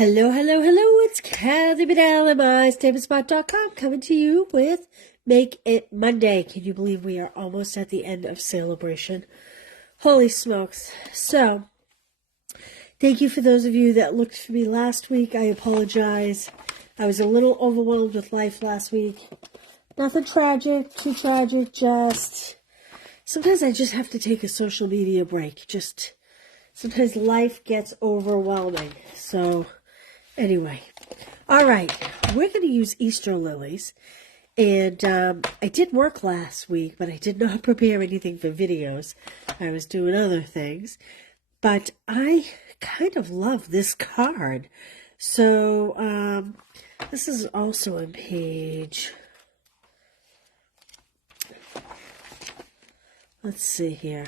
Hello, hello, hello, it's Kathy Bedell, my Stampin'Up.com coming to you with Make It Monday. Can you believe we are almost at the end of celebration? Holy smokes. So, thank you for those of you that looked for me last week. I apologize. I was a little overwhelmed with life last week. Nothing tragic, too tragic, just... Sometimes I just have to take a social media break. Sometimes life gets overwhelming. So... Anyway, all right, we're going to use Easter lilies, and I did work last week, but I did not prepare anything for videos. I was doing other things, but I kind of love this card. So this is also on page, let's see here,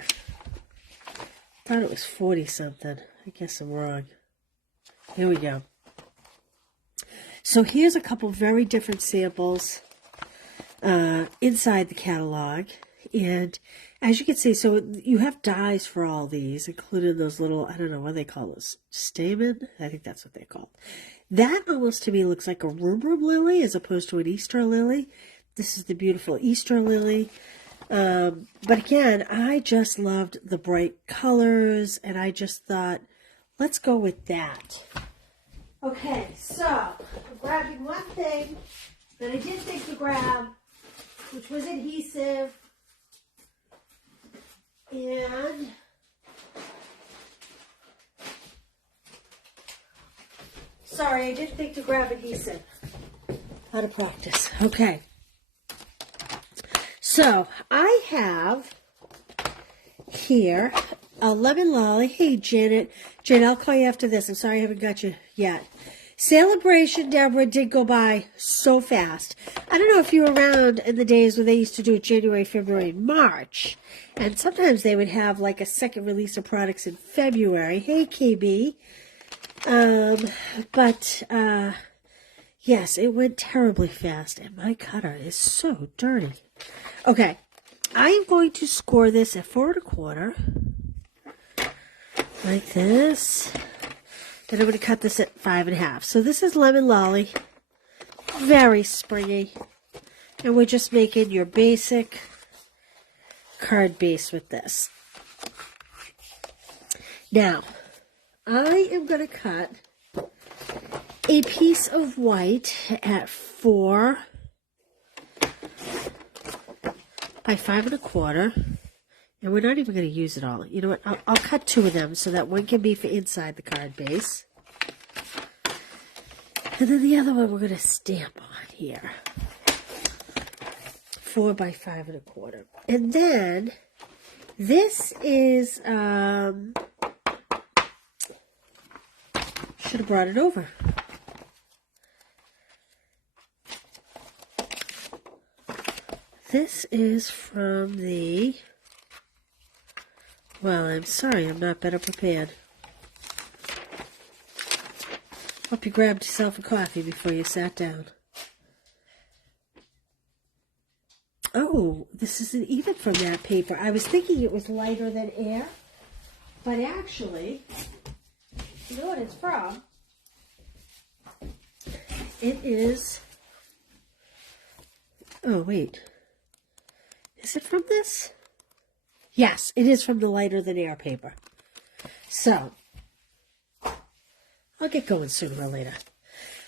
I thought it was 40-something. I guess I'm wrong. Here we go. So here's a couple very different samples inside the catalog. And as you can see, so you have dies for all these, including those little, I don't know what they call those, stamen? I think that's what they're called. That almost to me looks like a room lily as opposed to an Easter lily. This is the beautiful Easter lily. But again, I just loved the bright colors, and I just thought, let's go with that. Okay, so I'm grabbing one thing that I didn't think to grab, which was adhesive, and sorry, I didn't think to grab adhesive. Out of practice. Okay. So I have here a lemon lolly. Hey, Janet. Janet, I'll call you after this. I'm sorry I haven't got you yet. Celebration, Deborah, did go by so fast. I don't know if you were around in the days when they used to do it January, February, and March. And sometimes they would have like a second release of products in February. Hey, KB. Yes, it went terribly fast. And my cutter is so dirty. Okay. I am going to score this at 4 1/4. Like this. Then I'm going to cut this at 5 1/2. So this is lemon lolly. Very springy. And we're just making your basic card base with this. Now, I am going to cut a piece of white at 4 by 5 1/4. And we're not even going to use it all. You know what? I'll cut 2 of them so that one can be for inside the card base. And then the other one we're going to stamp on here. 4 by 5 1/4. And then this is, should have brought it over. This is from the... Well, I'm sorry, I'm not better prepared. Hope you grabbed yourself a coffee before you sat down. Oh, this isn't even from that paper. I was thinking it was lighter than air, but actually, you know what it's from? It is... Oh, wait. Is it from this? Yes, it is from the lighter than air paper. So, I'll get going sooner or later.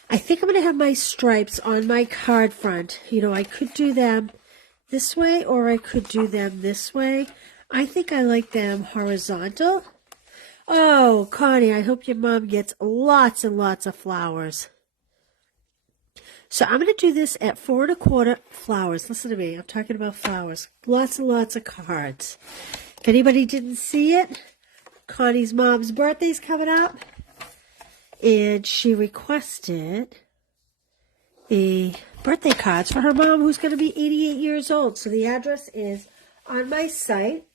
I think I'm going to have my stripes on my card front. You know, I could do them this way or I could do them this way. I think I like them horizontal. Oh, Connie, I hope your mom gets lots and lots of flowers. So I'm going to do this at 4 1/4 flowers. Listen to me. I'm talking about flowers. Lots and lots of cards. If anybody didn't see it, Connie's mom's birthday's coming up. And she requested the birthday cards for her mom, who's going to be 88 years old. So the address is on my site.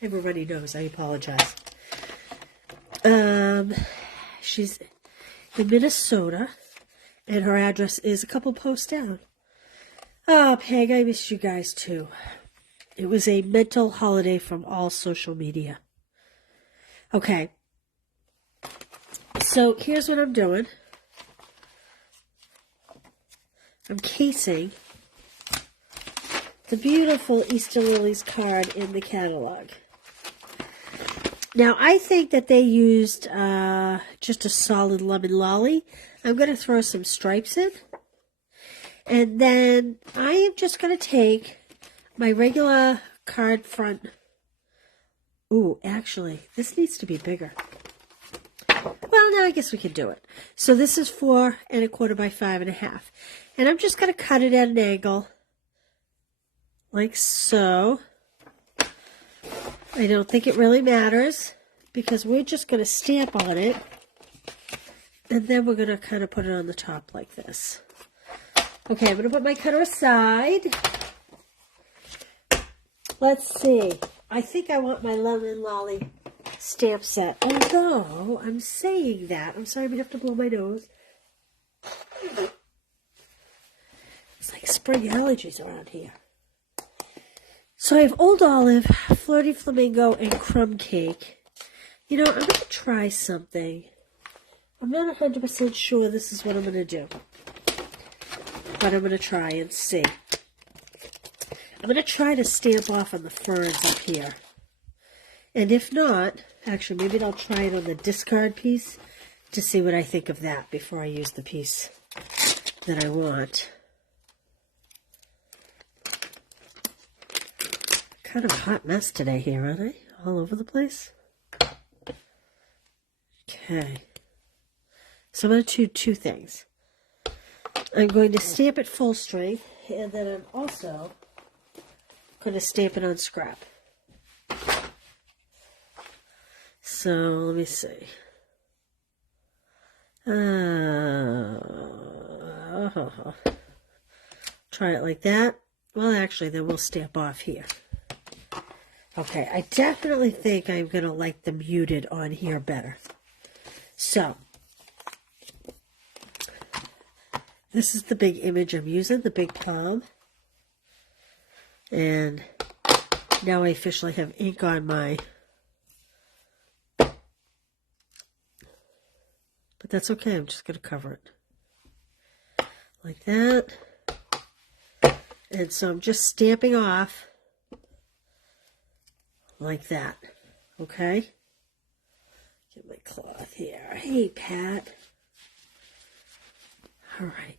Everybody knows. I apologize. She's in Minnesota. And her address is a couple posts down. Oh, Peg, I missed you guys too. It was a mental holiday from all social media. Okay. So here's what I'm doing. I'm casing the beautiful Easter Lilies card in the catalog. Now, I think that they used just a solid lemon lolly. I'm going to throw some stripes in. And then I am just going to take my regular card front. Ooh, actually, this needs to be bigger. Well, now I guess we can do it. So this is 4 1/4 by 5 1/2. And I'm just going to cut it at an angle. Like so. I don't think it really matters because we're just going to stamp on it. And then we're going to kind of put it on the top like this. Okay, I'm going to put my cutter aside. Let's see. I think I want my lemon lolly stamp set. Although, I'm saying that. I'm sorry, I'm going to have to blow my nose. It's like spring allergies around here. So I have Old Olive, Flirty Flamingo, and Crumb Cake. You know, I'm going to try something. I'm not 100% sure this is what I'm going to do. But I'm going to try and see. I'm going to try to stamp off on the ferns up here. And if not, actually, maybe I'll try it on the discard piece to see what I think of that before I use the piece that I want. Kind of a hot mess today here, aren't I? All over the place. Okay. So I'm going to do two things. I'm going to stamp it full strength, and then I'm also going to stamp it on scrap. So let me see. Try it like that. Well, actually, then we'll stamp off here. Okay, I definitely think I'm going to like the muted on here better. So, this is the big image I'm using, the big palm. And now I officially have ink on my... But that's okay, I'm just going to cover it. Like that. And so I'm just stamping off like that, okay? Get my cloth here. Hey, Pat. All right.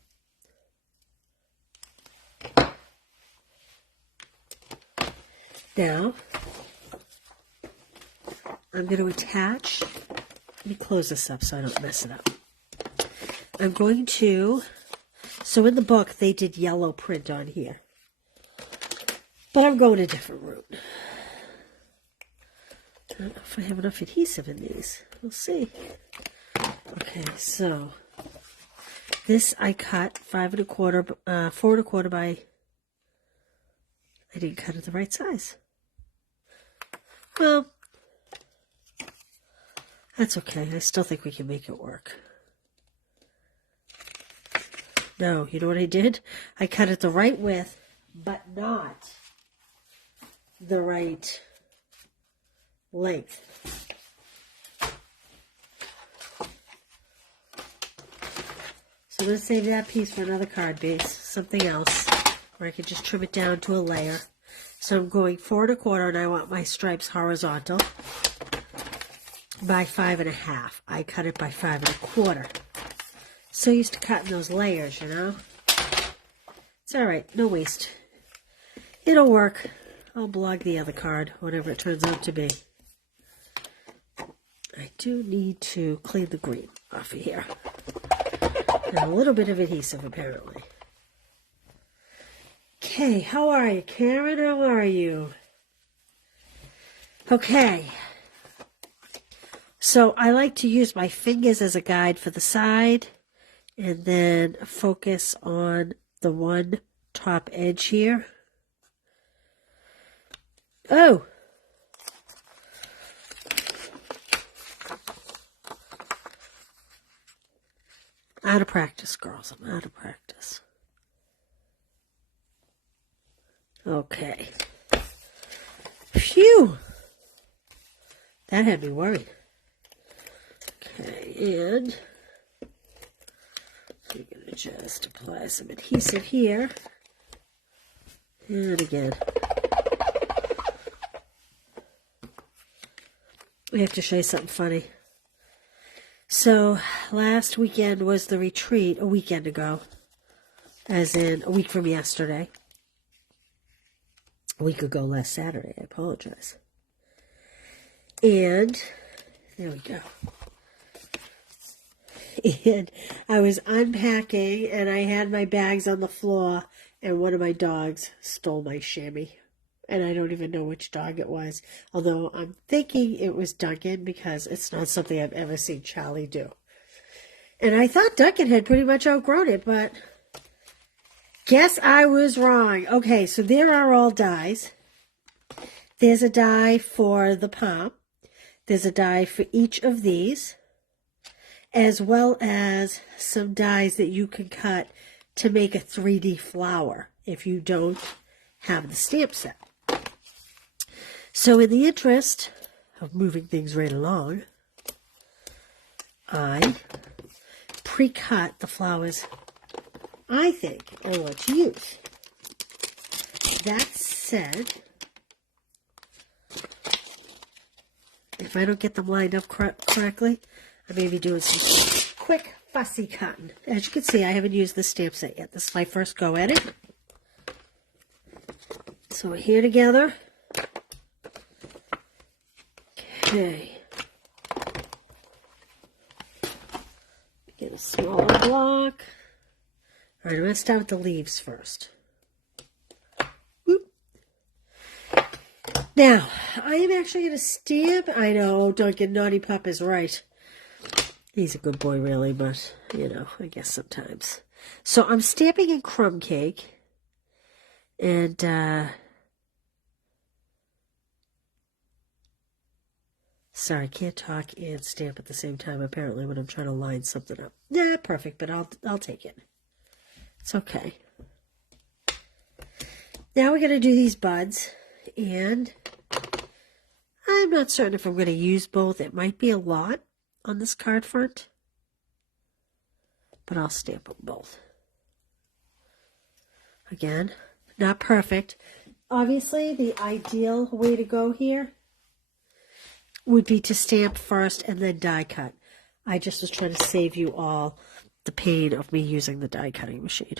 Now, I'm going to attach. Let me close this up so I don't mess it up. I'm going to, so in the book, they did yellow print on here. But I'm going a different route. I don't know if I have enough adhesive in these. We'll see. Okay, so this I cut 5 1/4, 4 1/4 by, I didn't cut it the right size. Well, that's okay. I still think we can make it work. No, you know what I did? I cut it the right width, but not the right length. So I'm going to save that piece for another card base, something else, where I can just trim it down to a layer. So I'm going 4 1/4, and I want my stripes horizontal by 5 1/2. I cut it by 5 1/4. So used to cutting those layers, you know. It's all right, no waste. It'll work. I'll blog the other card, whatever it turns out to be. I do need to clean the green off of here. And a little bit of adhesive, apparently. Okay, how are you, Karen? How are you? Okay. So I like to use my fingers as a guide for the side and then focus on the one top edge here. Oh! Out of practice, girls. I'm out of practice. Okay. Phew! That had me worried. Okay, And I'm going to just apply some adhesive here. And again. I have to show you something funny. So, last weekend was the retreat, a weekend ago. As in, a week from yesterday. A week ago last Saturday, I apologize. And, there we go. And I was unpacking, and I had my bags on the floor, and one of my dogs stole my chamois. And I don't even know which dog it was. Although I'm thinking it was Duncan, because it's not something I've ever seen Charlie do. And I thought Duncan had pretty much outgrown it, but guess I was wrong. Okay, so there are all dies. There's a die for the palm. There's a die for each of these, as well as some dies that you can cut to make a 3D flower if you don't have the stamp set. So in the interest of moving things right along, I pre-cut the flowers I think I want to use. That said, if I don't get them lined up correctly, I may be doing some quick fussy cutting. As you can see, I haven't used the stamp set yet. This is my first go at it. So we're here together. Okay. Get a smaller block. All right, I'm going to start with the leaves first. Whoop. Now, I am actually going to stamp. I know, Duncan Naughty Pup is right. He's a good boy, really, but, you know, I guess sometimes. So I'm stamping in crumb cake. And, sorry, I can't talk and stamp at the same time, apparently, when I'm trying to line something up. Nah, perfect, but I'll take it. It's okay. Now we're going to do these buds, and I'm not certain if I'm going to use both. It might be a lot on this card front, but I'll stamp them both. Again, not perfect. Obviously, the ideal way to go here would be to stamp first and then die cut. I just was trying to save you all the pain of me using the die cutting machine.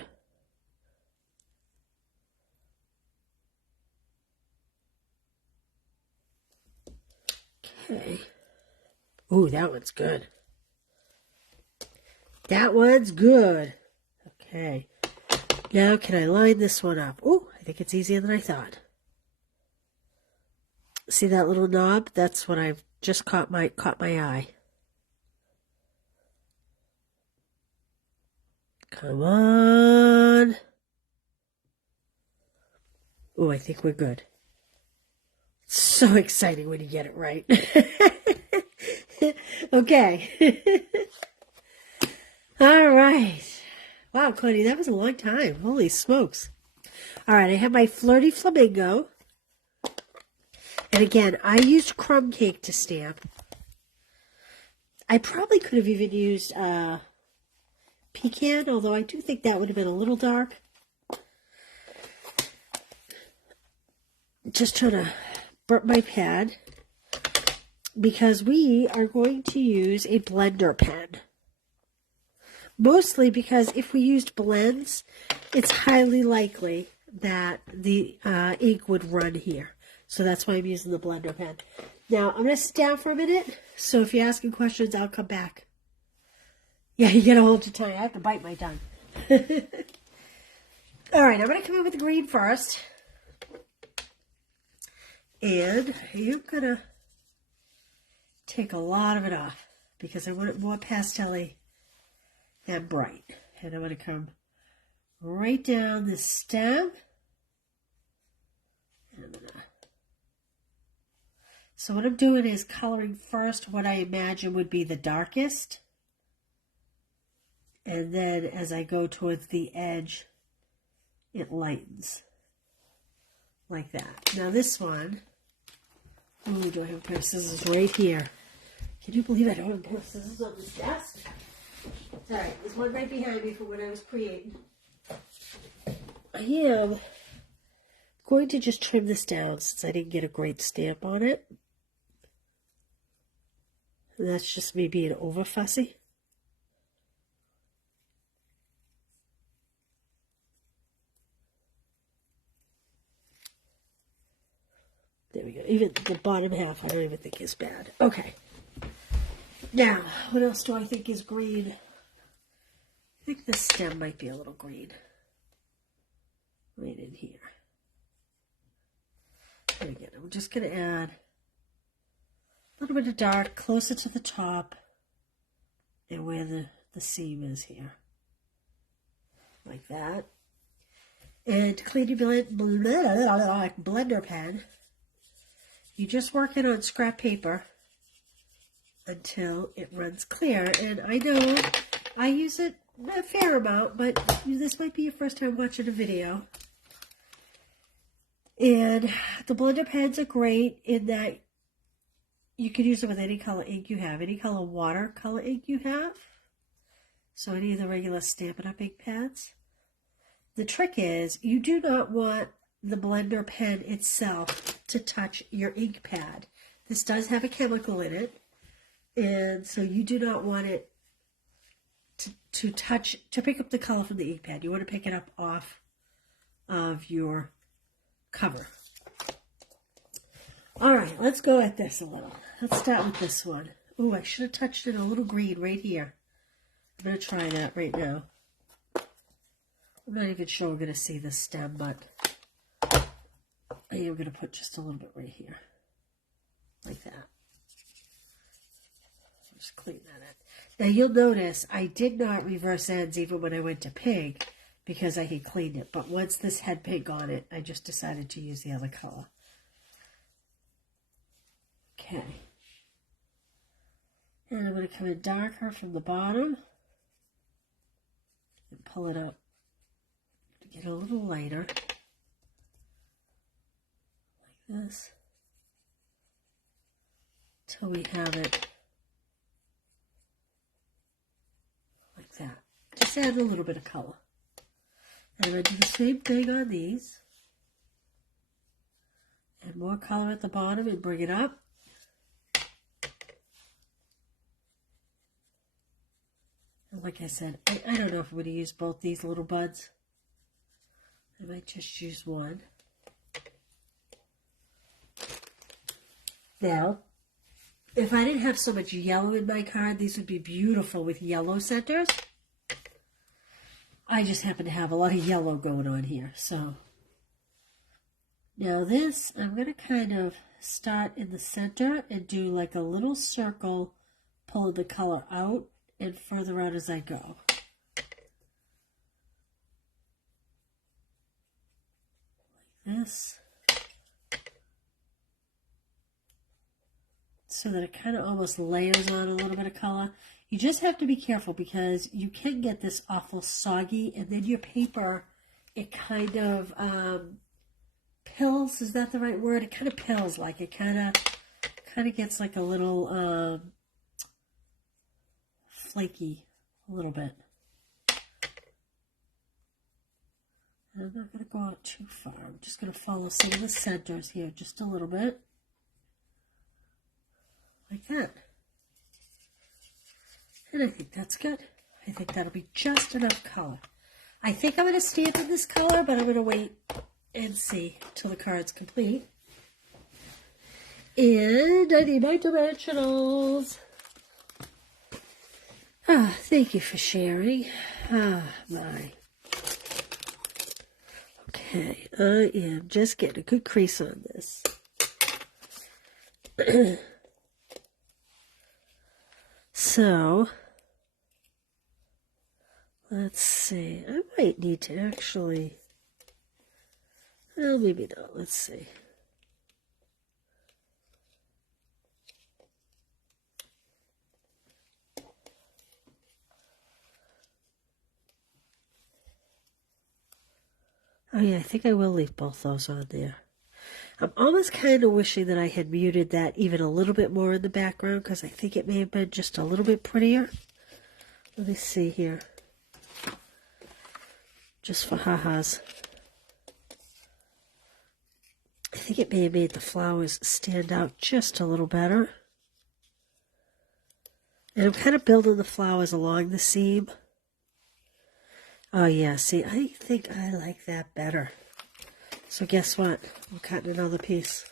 Okay. Ooh, that one's good. That one's good. Okay. Now can I line this one up? Ooh, I think it's easier than I thought. See that little knob? That's what I've just caught my eye. Come on. Oh, I think we're good. It's so exciting when you get it right. Okay. All right. Wow, Connie, that was a long time. Holy smokes. All right, I have my Flirty Flamingo. And again, I used crumb cake to stamp. I probably could have even used pecan, although I do think that would have been a little dark. Just trying to burp my pad, because we are going to use a blender pen. Mostly because if we used blends, it's highly likely that the ink would run here. So that's why I'm using the blender pen. Now, I'm going to sit down for a minute, so if you're asking questions, I'll come back. Yeah, you got to hold your tongue. I have to bite my tongue. All right, I'm going to come in with the green first. And I'm going to take a lot of it off, because I want it more pastel-y and bright. And I'm going to come right down the stem. And I'm going to... So what I'm doing is coloring first what I imagine would be the darkest. And then as I go towards the edge, it lightens. Like that. Now this one, ooh, do I have a pair of scissors right here? Can you believe I don't have more scissors on this desk? It's alright, there's one right behind me for when I was creating. I am going to just trim this down since I didn't get a great stamp on it. And that's just me being over fussy. There we go. Even the bottom half I don't even think is bad. Okay. Now, what else do I think is green? I think the stem might be a little green. Right in here. And again, I'm just going to add a little bit of dark closer to the top and where the seam is here. Like that. And to clean your blender pen, you just work it on scrap paper until it runs clear. And I know I use it a fair amount, but this might be your first time watching a video. And the blender pens are great in that you can use them with any color ink you have, any color watercolor ink you have. So any of the regular Stampin' Up! Ink pads. The trick is you do not want the blender pen itself to touch your ink pad. This does have a chemical in it, and so you do not want it to pick up the color from the ink pad. You want to pick it up off of your cover. All right, let's go at this a little. Let's start with this one. Oh, I should have touched it a little green right here. I'm going to try that right now. I'm not even sure we're going to see the stem, but I am going to put just a little bit right here. Like that. Just clean that in. Now you'll notice I did not reverse ends even when I went to pink because I had cleaned it. But once this had pink on it, I just decided to use the other color. Okay. And I'm going to come in darker from the bottom and pull it up to get a little lighter. Like this. Till we have it like that. Just add a little bit of color. And I'm going to do the same thing on these. Add more color at the bottom and bring it up. And like I said, I don't know if I'm going to use both these little buds. I might just use one. Now, if I didn't have so much yellow in my card, these would be beautiful with yellow centers. I just happen to have a lot of yellow going on here. So now this, I'm going to kind of start in the center and do like a little circle, pulling the color out and further out as I go. Like this. So that it kind of almost layers on a little bit of color. You just have to be careful because you can get this awful soggy, and then your paper, it kind of pills. Is that the right word? It kind of pills, like it kind of gets like a little flaky, a little bit. And I'm not going to go out too far. I'm just going to follow some of the centers here just a little bit. Like that. And I think that's good. I think that'll be just enough color. I think I'm going to stamp in this color, but I'm going to wait and see till the card's complete. And I need my dimensionals. Ah, thank you for sharing. Ah, my. Okay, I am just getting a good crease on this. So, let's see. I might need to actually, well, maybe not. Let's see. Oh yeah, I think I will leave both those on there. I'm almost kind of wishing that I had muted that even a little bit more in the background because I think it may have been just a little bit prettier. Let me see here. Just for ha-has. I think it may have made the flowers stand out just a little better. And I'm kind of building the flowers along the seam. Oh yeah, see, I think I like that better. So guess what? I'm cutting another piece.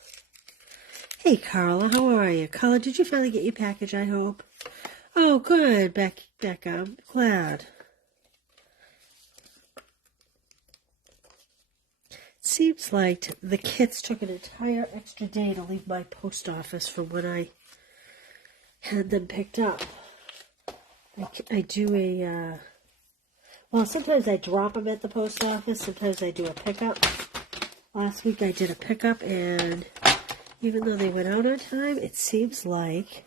Hey Carla, how are you? Carla, did you finally get your package, I hope? Oh good, Becca, I'm glad. It seems like the kits took an entire extra day to leave my post office from when I had them picked up. I do a, well, sometimes I drop them at the post office, sometimes I do a pickup. Last week I did a pickup, and even though they went out on time, it seems like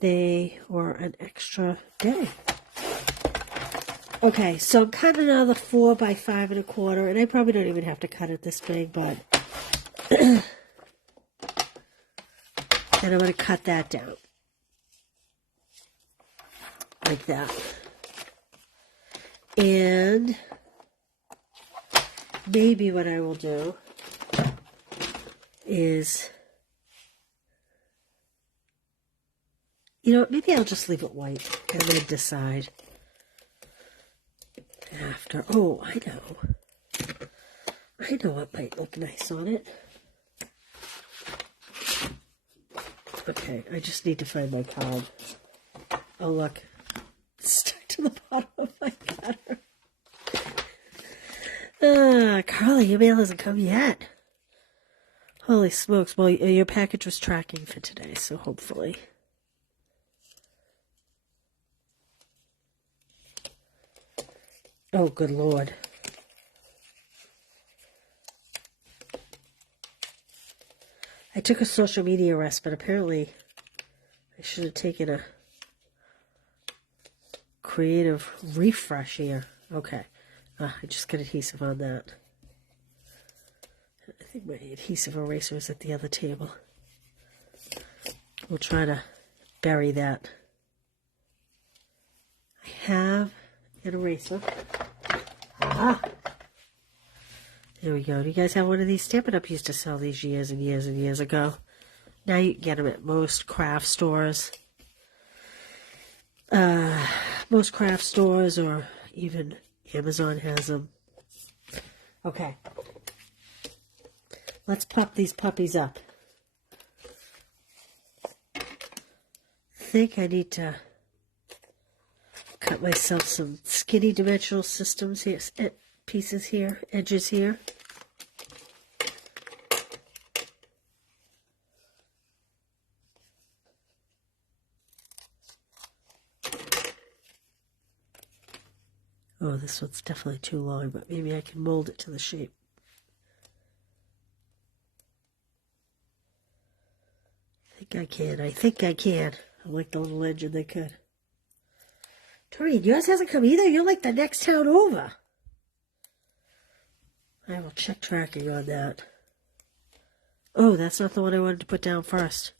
they were an extra day. Okay, so I'm cutting another 4 by 5 1/4, and I probably don't even have to cut it this big, but and I'm going to cut that down like that. And maybe what I will do is, you know, maybe I'll just leave it white. I'm going to decide after. Oh, I know what might look nice on it. Okay, I just need to find my card. Oh, look. It's stuck to the bottom of my cutter. Carla, your mail hasn't come yet. Holy smokes. Well, your package was tracking for today, so hopefully. Oh, good Lord. I took a social media rest, but apparently I should have taken a creative refresh here. Okay. I just got adhesive on that. I think my adhesive eraser is at the other table. We'll try to bury that. I have an eraser. Ah! There we go. Do you guys have one of these? Stampin'Up used to sell these years and years and years ago. Now you can get them at most craft stores. Most craft stores, or even Amazon has them. Okay. Let's pop these puppies up. I think I need to cut myself some skinny dimensional systems here, pieces here, edges here. Oh, this one's definitely too long, but maybe I can mold it to the shape. I think I can. I like the little engine they could. Tori, yours hasn't come either? You're like the next town over. I will check tracking on that. Oh, that's not the one I wanted to put down first.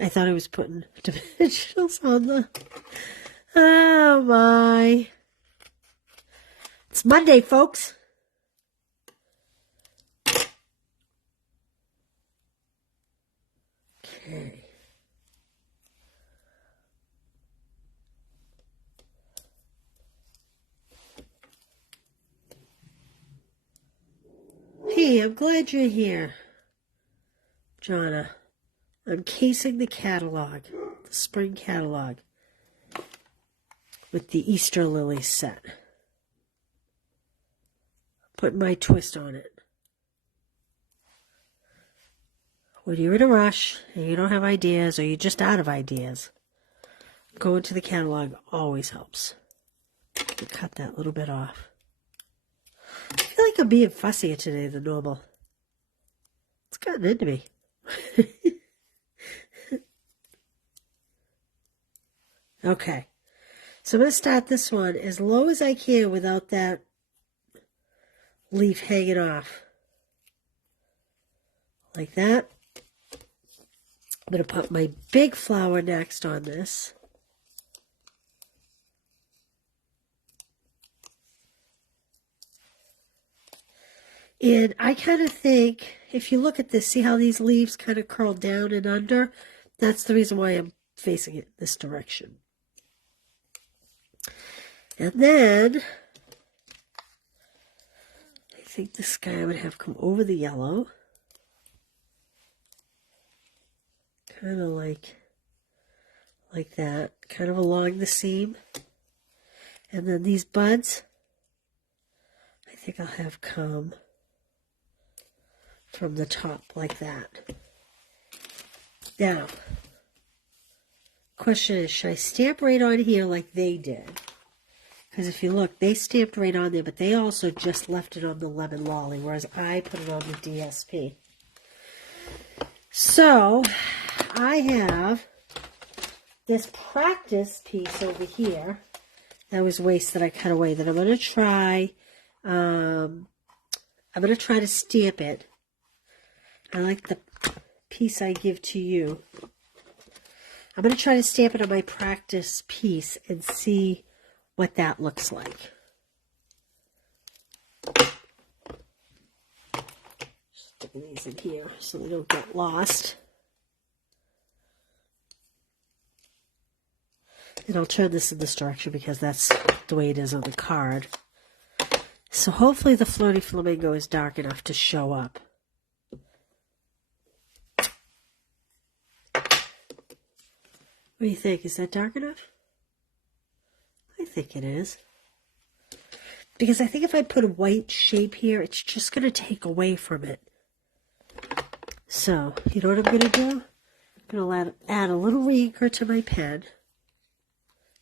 I thought I was putting dimensionals on the... Oh, my. It's Monday, folks. Okay. Hey, I'm glad you're here, Jonna. I'm casing the catalog, the spring catalog, with the Easter Lilies set. Putting my twist on it. When you're in a rush and you don't have ideas, or you're just out of ideas, going to the catalog always helps. Cut that little bit off. I feel like I'm being fussier today than normal. It's gotten into me. Okay. So I'm going to start this one as low as I can without that leaf hanging off. like that. I'm going to put my big flower next on this. And I kind of think, if you look at this, see how these leaves kind of curl down and under? That's the reason why I'm facing it this direction. And then, I think this guy I would have come over the yellow. Kind of like that, kind of along the seam. And then these buds, I think I'll have come from the top like that. Now, question is, should I stamp right on here like they did? Because if you look, they stamped right on there, but they also just left it on the lemon lolly, whereas I put it on the DSP. So, I have this practice piece over here that was waste that I cut away that I'm going to try. I'm going to try to stamp it. I like the piece I give to you. I'm going to try to stamp it on my practice piece and see what that looks like. Just put these in here so they don't get lost. And I'll turn this in this direction because that's the way it is on the card. So hopefully the Flirty Flamingo is dark enough to show up. What do you think? Is that dark enough? I think it is. Because I think if I put a white shape here, it's just going to take away from it. So, you know what I'm going to do? I'm going to add a little re-inker to my pen.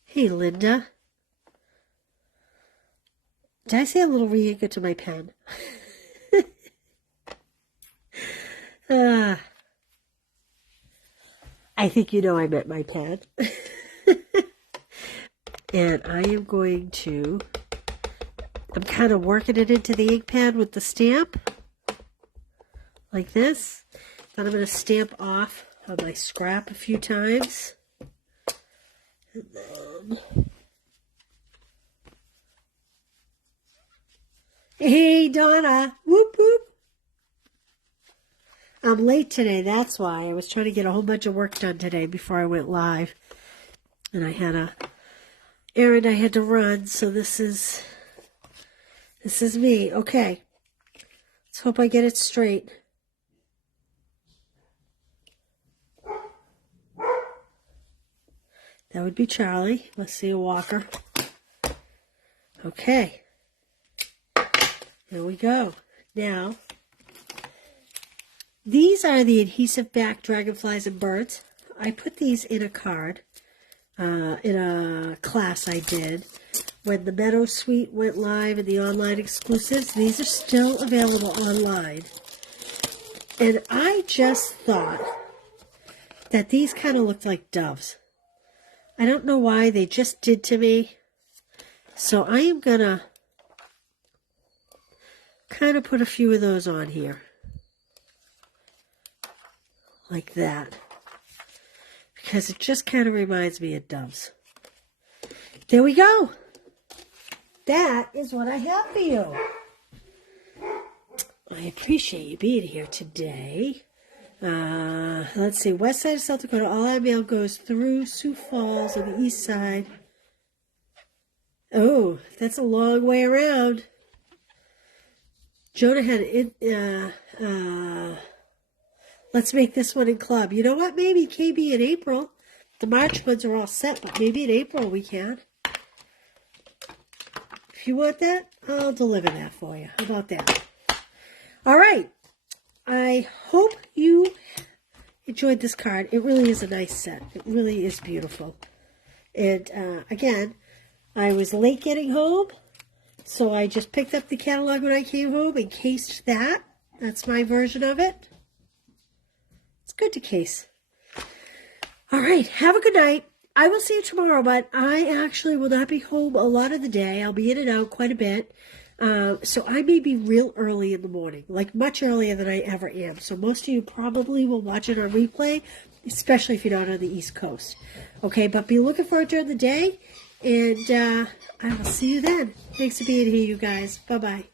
Hey, Linda. Did I say a little re-inker to my pen? I think you know I meant my pen. And I am going to, I'm kind of working it into the ink pad with the stamp. Like this. Then I'm going to stamp off on my scrap a few times. And then, hey Donna, whoop whoop. I'm late today, that's why. I was trying to get a whole bunch of work done today before I went live. And I had a errand I had to run, so this is me. Okay. Let's hope I get it straight. That would be Charlie. Let's see a walker. Okay. Here we go. Now, these are the adhesive back dragonflies and birds. I put these in a card, in a class I did when the Meadow Suite went live and the online exclusives. These are still available online. And I just thought that these kind of looked like doves. I don't know why, they just did to me. So I am going to kind of put a few of those on here. Like that. Because it just kind of reminds me of doves. There we go. That is what I have for you. I appreciate you being here today. Let's see, west side of South Dakota, all our mail goes through Sioux Falls on the east side. Oh, that's a long way around. Jonah had let's make this one in club. You know what? Maybe KB in April. The March ones are all set, but maybe in April we can. If you want that, I'll deliver that for you. How about that? All right. I hope you enjoyed this card. It really is a nice set. It really is beautiful. And again, I was late getting home, so I just picked up the catalog when I came home and cased that. That's my version of it. It's good to case. All right, have a good night. I will see you tomorrow, but I actually will not be home a lot of the day. I'll be in and out quite a bit. So I may be real early in the morning, like much earlier than I ever am. So most of you probably will watch it on replay, especially if you're not on the East Coast. Okay, but be looking for it during the day, and I will see you then. Thanks for being here, you guys. Bye-bye.